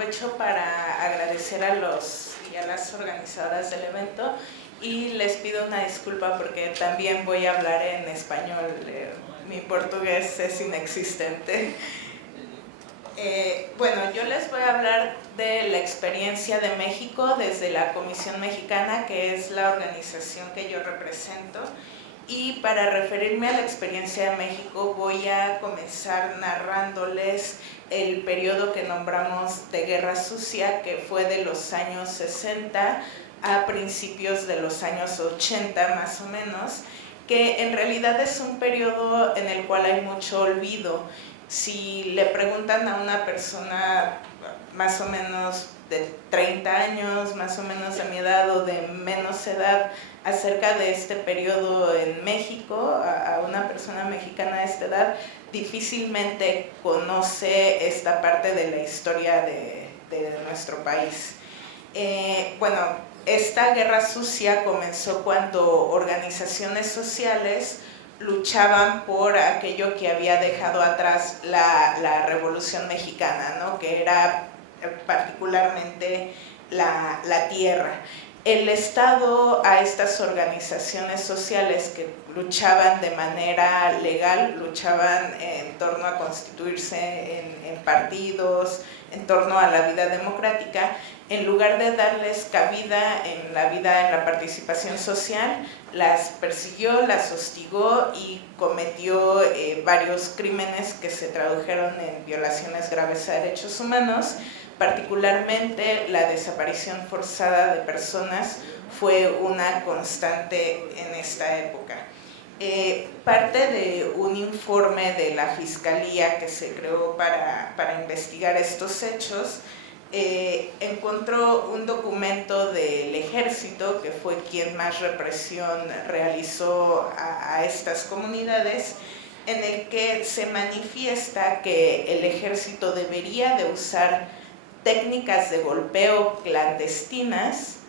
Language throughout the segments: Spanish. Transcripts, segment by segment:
aprovecho para agradecer a los y a las organizadoras del evento y les pido una disculpa porque también voy a hablar en español. Mi portugués es inexistente. Bueno, yo les voy a hablar de la experiencia de México desde la Comisión Mexicana, que es la organización que yo represento. Y para referirme a la experiencia de México voy a comenzar narrándoles el periodo que nombramos de Guerra Sucia, que fue de los años 60 a principios de los años 80 más o menos, que en realidad es un periodo en el cual hay mucho olvido. Si le preguntan a una persona más o menos de 30 años, más o menos de mi edad o de menos edad, acerca de este periodo en México, a una persona mexicana de esta edad, difícilmente conoce esta parte de la historia de nuestro país. Bueno, esta guerra sucia comenzó cuando organizaciones sociales luchaban por aquello que había dejado atrás la Revolución Mexicana, ¿no? Que era particularmente la tierra. El Estado a estas organizaciones sociales que luchaban de manera legal, luchaban en torno a constituirse en partidos, en torno a la vida democrática, en lugar de darles cabida en la participación social, las persiguió, las hostigó y cometió varios crímenes que se tradujeron en violaciones graves a derechos humanos. Particularmente la desaparición forzada de personas fue una constante en esta época. Parte de un informe de la Fiscalía que se creó para investigar estos hechos, encontró un documento del Ejército, que fue quien más represión realizó a estas comunidades, en el que se manifiesta que el Ejército debería de usar técnicas de golpeo clandestinas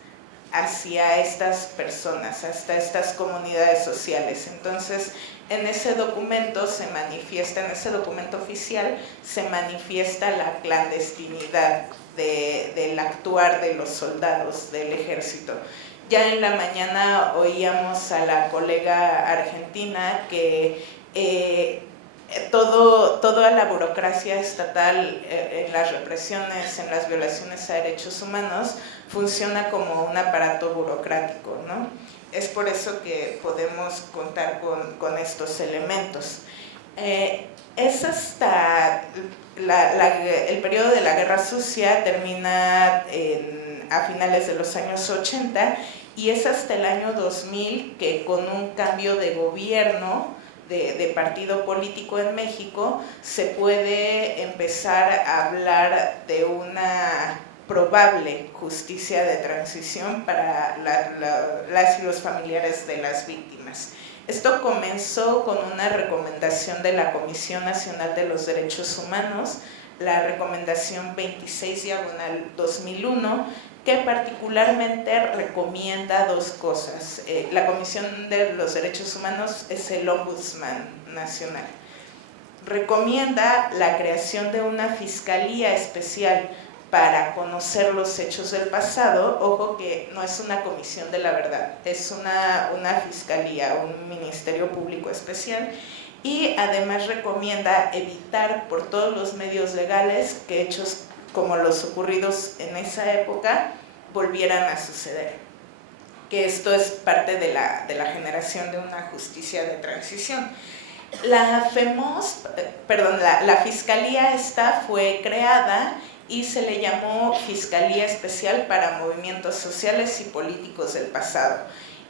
hacia estas personas, hasta estas comunidades sociales. Entonces, en ese documento se manifiesta, en ese documento oficial, se manifiesta la clandestinidad del actuar de los soldados del ejército. Ya en la mañana oíamos a la colega argentina que toda la burocracia estatal en las represiones, en las violaciones a derechos humanos, funciona como un aparato burocrático, ¿no? Es por eso que podemos contar con estos elementos. Es hasta el periodo de la Guerra Sucia termina a finales de los años 80 y es hasta el año 2000 que con un cambio de gobierno de partido político en México se puede empezar a hablar de una probable justicia de transición para las y los familiares de las víctimas. Esto comenzó con una recomendación de la Comisión Nacional de los Derechos Humanos, la recomendación 26/2001, que particularmente recomienda dos cosas. La Comisión de los Derechos Humanos es el Ombudsman Nacional. Recomienda la creación de una fiscalía especial para conocer los hechos del pasado. Ojo que no es una comisión de la verdad, es una fiscalía, un ministerio público especial. Y además recomienda evitar por todos los medios legales que hechos como los ocurridos en esa época volvieran a suceder. Que esto es parte de la generación de una justicia de transición. La fiscalía esta fue creada y se le llamó Fiscalía Especial para Movimientos Sociales y Políticos del Pasado.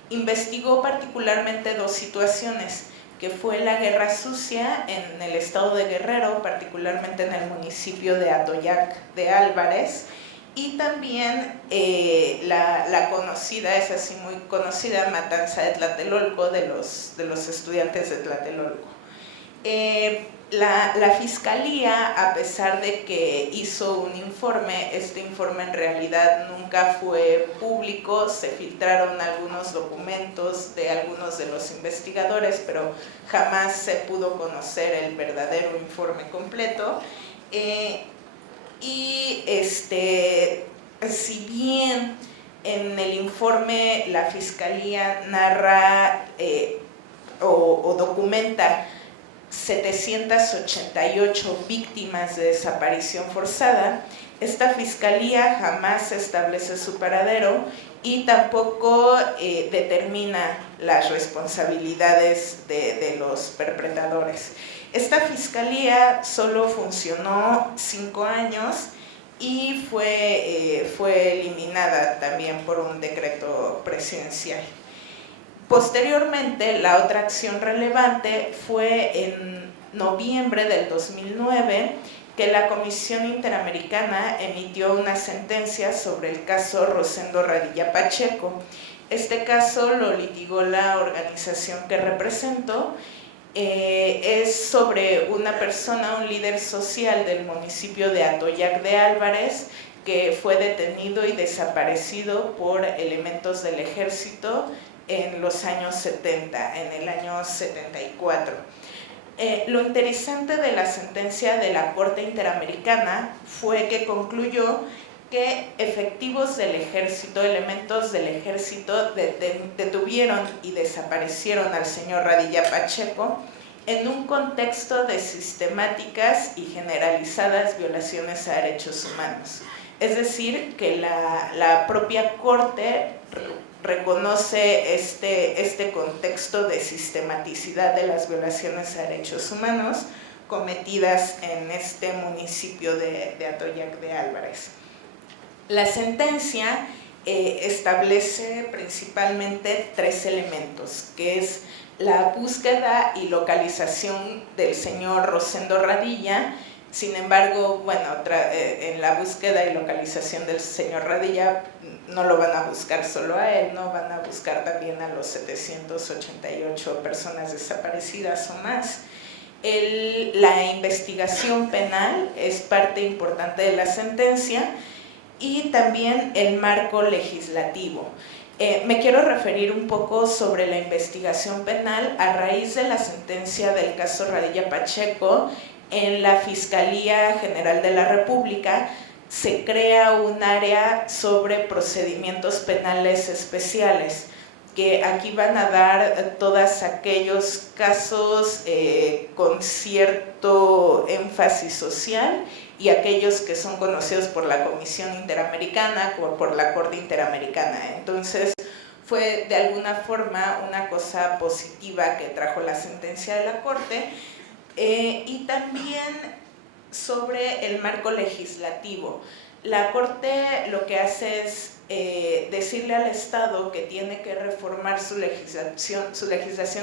Investigó particularmente dos situaciones, que fue la Guerra Sucia en el estado de Guerrero, particularmente en el municipio de Atoyac de Álvarez, y también la conocida, es así muy conocida, matanza de Tlatelolco, de los estudiantes de Tlatelolco. La Fiscalía, a pesar de que hizo un informe, este informe en realidad nunca fue público, se filtraron algunos documentos de algunos de los investigadores, pero jamás se pudo conocer el verdadero informe completo. y si bien en el informe la Fiscalía narra o documenta 788 víctimas de desaparición forzada, esta Fiscalía jamás establece su paradero y tampoco determina las responsabilidades de los perpetradores. Esta Fiscalía solo funcionó 5 años y fue eliminada también por un decreto presidencial. Posteriormente, la otra acción relevante fue en noviembre del 2009, que la Comisión Interamericana emitió una sentencia sobre el caso Rosendo Radilla Pacheco. Este caso lo litigó la organización que represento. Es sobre una persona, un líder social del municipio de Atoyac de Álvarez, que fue detenido y desaparecido por elementos del ejército en los años 70, en el año 74. Lo interesante de la sentencia de la Corte Interamericana fue que concluyó que efectivos del ejército, elementos del ejército, detuvieron y desaparecieron al señor Radilla Pacheco en un contexto de sistemáticas y generalizadas violaciones a derechos humanos. Es decir, que la propia Corte reconoce este contexto de sistematicidad de las violaciones a derechos humanos cometidas en este municipio de Atoyac de Álvarez. La sentencia establece principalmente 3 elementos, que es la búsqueda y localización del señor Rosendo Radilla. Sin embargo, bueno, en la búsqueda y localización del señor Radilla no lo van a buscar solo a él, no van a buscar también a los 788 personas desaparecidas o más. La investigación penal es parte importante de la sentencia y también el marco legislativo. Me quiero referir un poco sobre la investigación penal a raíz de la sentencia del caso Radilla Pacheco. En la Fiscalía General de la República se crea un área sobre procedimientos penales especiales, que aquí van a dar todos aquellos casos con cierto énfasis social y aquellos que son conocidos por la Comisión Interamericana o por la Corte Interamericana. Entonces, fue de alguna forma una cosa positiva que trajo la sentencia de la Corte. Y también sobre el marco legislativo. La Corte lo que hace es decirle al Estado que tiene que reformar su legislación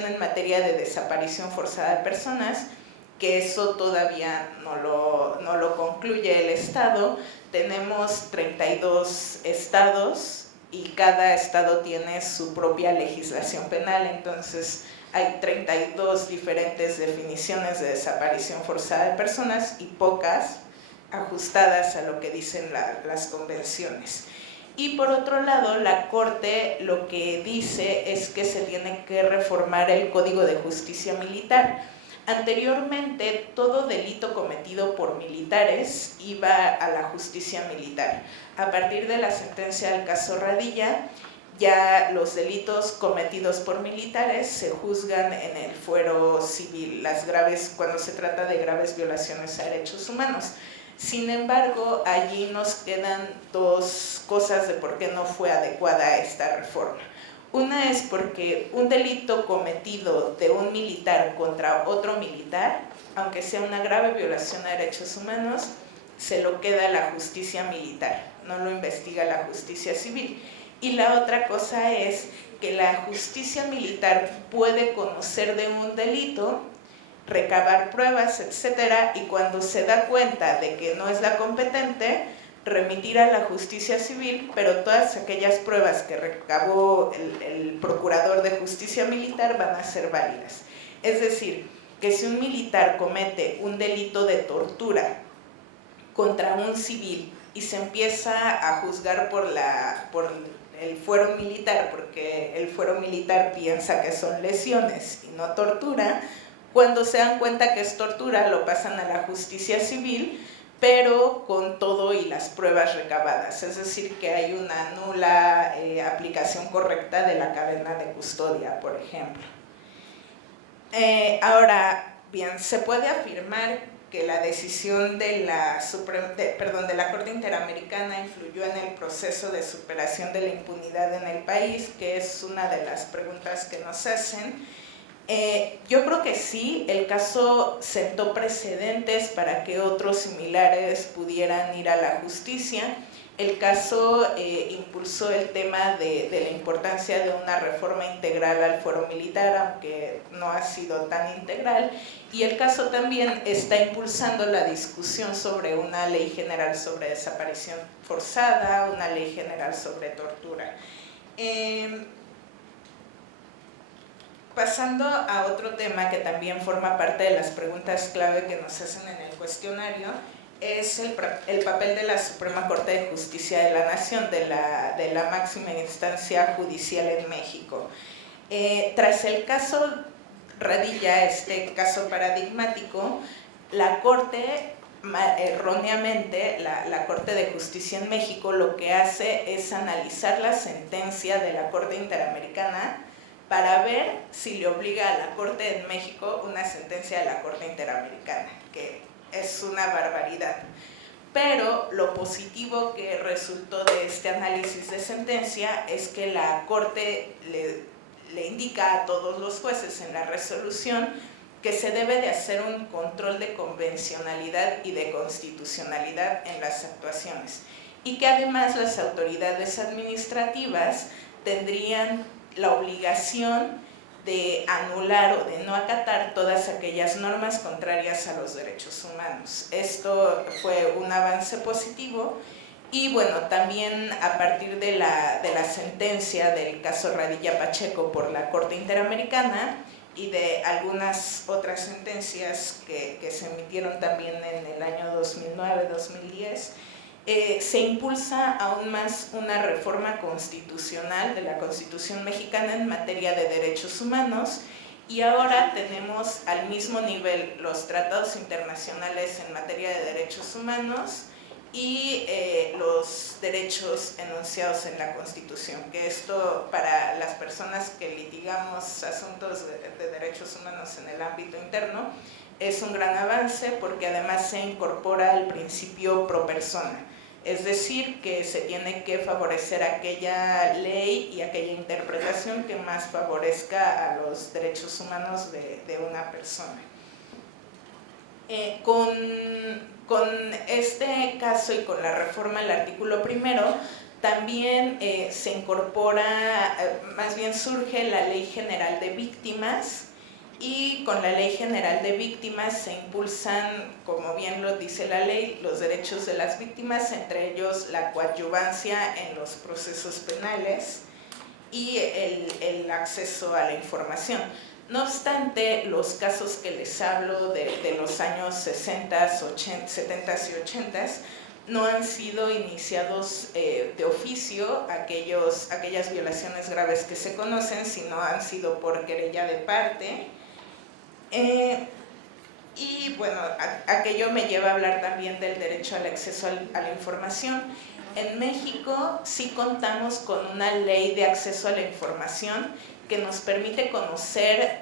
en materia de desaparición forzada de personas, que eso todavía no lo concluye el Estado. Tenemos 32 estados y cada estado tiene su propia legislación penal, entonces hay 32 diferentes definiciones de desaparición forzada de personas y pocas ajustadas a lo que dicen las convenciones. Y por otro lado, la Corte lo que dice es que se tiene que reformar el Código de Justicia Militar. Anteriormente, todo delito cometido por militares iba a la justicia militar. A partir de la sentencia del caso Radilla, ya los delitos cometidos por militares se juzgan en el fuero civil, cuando se trata de graves violaciones a derechos humanos. Sin embargo, allí nos quedan 2 cosas de por qué no fue adecuada esta reforma. Una es porque un delito cometido de un militar contra otro militar, aunque sea una grave violación a derechos humanos, se lo queda a la justicia militar, no lo investiga la justicia civil. Y la otra cosa es que la justicia militar puede conocer de un delito, recabar pruebas, etcétera, y cuando se da cuenta de que no es la competente, remitir a la justicia civil, pero todas aquellas pruebas que recabó el procurador de justicia militar van a ser válidas. Es decir, que si un militar comete un delito de tortura contra un civil y se empieza a juzgar por el fuero militar, porque el fuero militar piensa que son lesiones y no tortura, cuando se dan cuenta que es tortura lo pasan a la justicia civil, pero con todo y las pruebas recabadas, es decir, que hay una nula aplicación correcta de la cadena de custodia, por ejemplo. Ahora bien, se puede afirmar que la decisión de la Corte Interamericana influyó en el proceso de superación de la impunidad en el país, que es una de las preguntas que nos hacen. Yo creo que sí, el caso sentó precedentes para que otros similares pudieran ir a la justicia. El caso impulsó el tema de la importancia de una reforma integral al fuero militar, aunque no ha sido tan integral, y el caso también está impulsando la discusión sobre una ley general sobre desaparición forzada, una ley general sobre tortura. Pasando a otro tema que también forma parte de las preguntas clave que nos hacen en el cuestionario, es el papel de la Suprema Corte de Justicia de la Nación, de la máxima instancia judicial en México. Tras el caso Radilla, este caso paradigmático, la Corte, erróneamente, la Corte de Justicia en México lo que hace es analizar la sentencia de la Corte Interamericana para ver si le obliga a la Corte en México una sentencia de la Corte Interamericana, que es una barbaridad. Pero lo positivo que resultó de este análisis de sentencia es que la Corte le indica a todos los jueces en la resolución que se debe de hacer un control de convencionalidad y de constitucionalidad en las actuaciones, y que además las autoridades administrativas tendrían la obligación de anular o de no acatar todas aquellas normas contrarias a los derechos humanos. Esto fue un avance positivo y bueno, también a partir de la sentencia del caso Radilla Pacheco por la Corte Interamericana y de algunas otras sentencias que se emitieron también en el año 2009-2010, se impulsa aún más una reforma constitucional de la Constitución mexicana en materia de derechos humanos, y ahora tenemos al mismo nivel los tratados internacionales en materia de derechos humanos y los derechos enunciados en la Constitución, que esto para las personas que litigamos asuntos de derechos humanos en el ámbito interno es un gran avance, porque además se incorpora el principio pro persona. Es decir, que se tiene que favorecer aquella ley y aquella interpretación que más favorezca a los derechos humanos de una persona. Con este caso y con la reforma al artículo primero, también se incorpora, más bien surge la Ley General de Víctimas, y con la Ley General de Víctimas se impulsan, como bien lo dice la ley, los derechos de las víctimas, entre ellos la coadyuvancia en los procesos penales y el acceso a la información. No obstante, los casos que les hablo de los años 60, 70 y 80 no han sido iniciados de oficio aquellas violaciones graves que se conocen, sino han sido por querella de parte. Y bueno, aquello me lleva a hablar también del derecho al acceso a la información. En México sí contamos con una ley de acceso a la información que nos permite conocer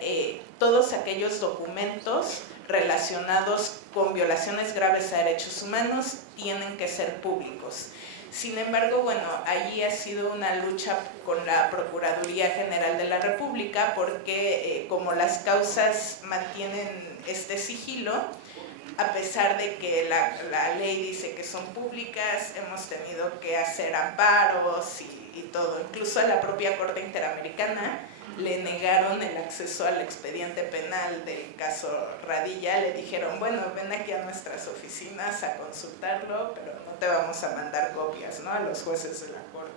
todos aquellos documentos relacionados con violaciones graves a derechos humanos, tienen que ser públicos. Sin embargo, bueno, allí ha sido una lucha con la Procuraduría General de la República, porque como las causas mantienen este sigilo, a pesar de que la ley dice que son públicas, hemos tenido que hacer amparos y todo. Incluso a la propia Corte Interamericana le negaron el acceso al expediente penal del caso Radilla. Le dijeron, bueno, ven aquí a nuestras oficinas a consultarlo, pero no te vamos a mandar copias, ¿no?, a los jueces de la Corte.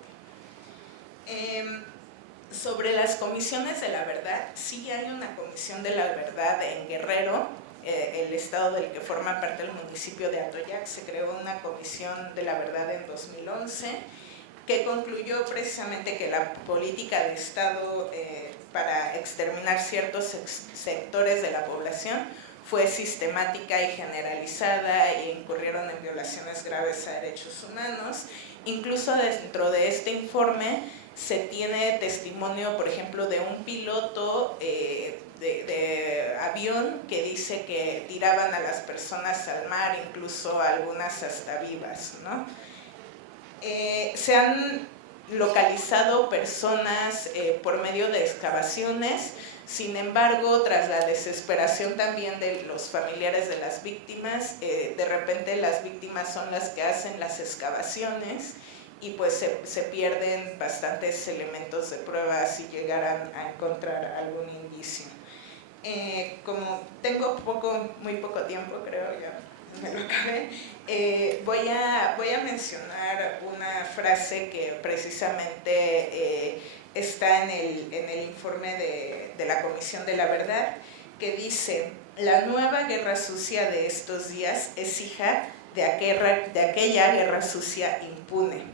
Sobre las comisiones de la verdad, sí hay una comisión de la verdad en Guerrero, el estado del que forma parte el municipio de Atoyac. Se creó una comisión de la verdad en 2011 que concluyó precisamente que la política de Estado para exterminar ciertos sectores de la población fue sistemática y generalizada e incurrieron en violaciones graves a derechos humanos. Incluso dentro de este informe se tiene testimonio, por ejemplo, de un piloto de avión que dice que tiraban a las personas al mar, incluso algunas hasta vivas, ¿no? Se han localizado personas por medio de excavaciones. Sin embargo, tras la desesperación también de los familiares de las víctimas, de repente las víctimas son las que hacen las excavaciones y pues se pierden bastantes elementos de prueba si llegaran a encontrar algún indicio. Como tengo muy poco tiempo, creo, ya me lo acabé, voy a mencionar una frase que precisamente está en el informe de la Comisión de la Verdad, que dice: la nueva guerra sucia de estos días es hija de aquella guerra sucia impune.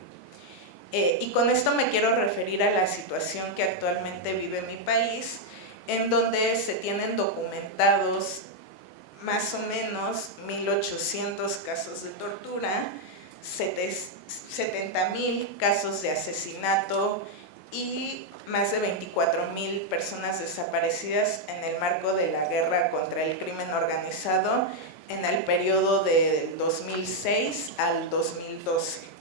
Y con esto me quiero referir a la situación que actualmente vive mi país, en donde se tienen documentados más o menos 1.800 casos de tortura, 70.000 casos de asesinato y más de 24.000 personas desaparecidas en el marco de la guerra contra el crimen organizado en el periodo del 2006 al 2012.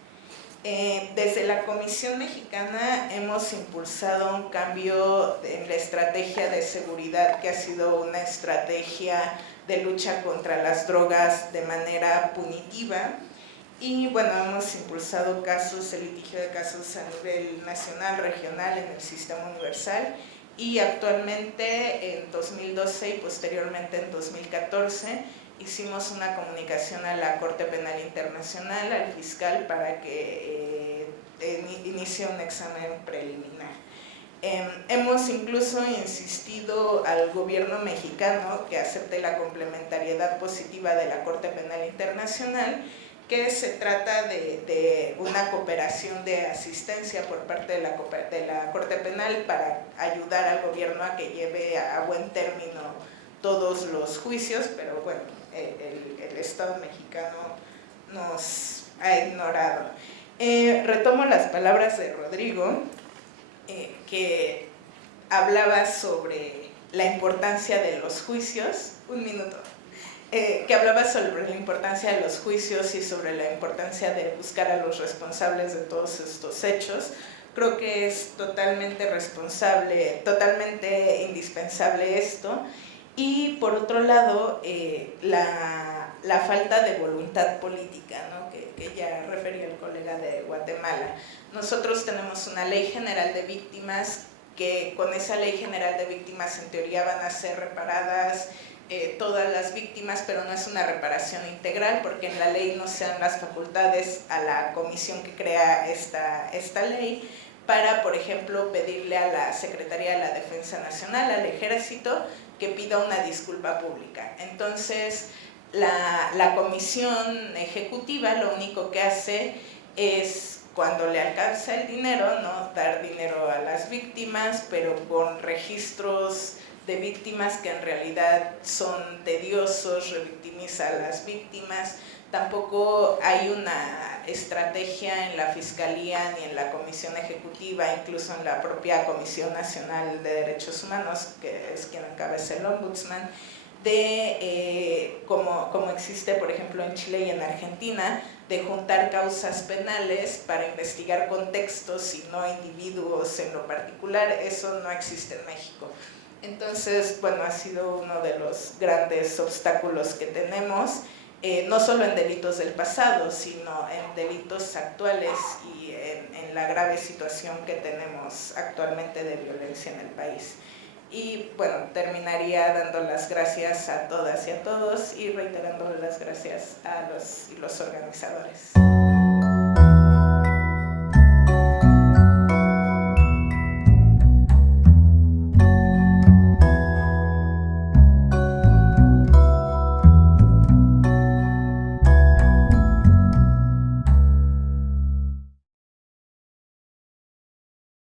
Desde la Comisión Mexicana hemos impulsado un cambio en la estrategia de seguridad, que ha sido una estrategia de lucha contra las drogas de manera punitiva. Y bueno, hemos impulsado el litigio de casos a nivel nacional, regional, en el sistema universal, y actualmente en 2012 y posteriormente en 2014 hicimos una comunicación a la Corte Penal Internacional, al fiscal, para que inicie un examen preliminar. Hemos incluso insistido al gobierno mexicano que acepte la complementariedad positiva de la Corte Penal Internacional, que se trata de una cooperación de asistencia por parte de la Corte Penal para ayudar al gobierno a que lleve a buen término todos los juicios, pero bueno, el Estado mexicano nos ha ignorado. Retomo las palabras de Rodrigo, que hablaba sobre la importancia de los juicios. Que hablaba sobre la importancia de los juicios y sobre la importancia de buscar a los responsables de todos estos hechos. Creo que es totalmente indispensable esto. Y por otro lado, la falta de voluntad política, ¿no? que ya refería el colega de Guatemala. Nosotros tenemos una ley general de víctimas, que con esa ley general de víctimas en teoría van a ser reparadas todas las víctimas, pero no es una reparación integral, porque en la ley no se dan las facultades a la comisión que crea esta ley para, por ejemplo, pedirle a la Secretaría de la Defensa Nacional, al Ejército, que pida una disculpa pública. Entonces, la comisión ejecutiva lo único que hace es, cuando le alcanza el dinero, ¿no?, dar dinero a las víctimas, pero con registros de víctimas que en realidad son tediosos, revictimiza a las víctimas. Tampoco hay una estrategia en la Fiscalía ni en la Comisión Ejecutiva, incluso en la propia Comisión Nacional de Derechos Humanos, que es quien encabeza el Ombudsman, como existe, por ejemplo, en Chile y en Argentina, de juntar causas penales para investigar contextos y no individuos en lo particular. Eso no existe en México. Entonces, bueno, ha sido uno de los grandes obstáculos que tenemos, no solo en delitos del pasado, sino en delitos actuales y en la grave situación que tenemos actualmente de violencia en el país. Y bueno, terminaría dando las gracias a todas y a todos y reiterándole las gracias a los organizadores.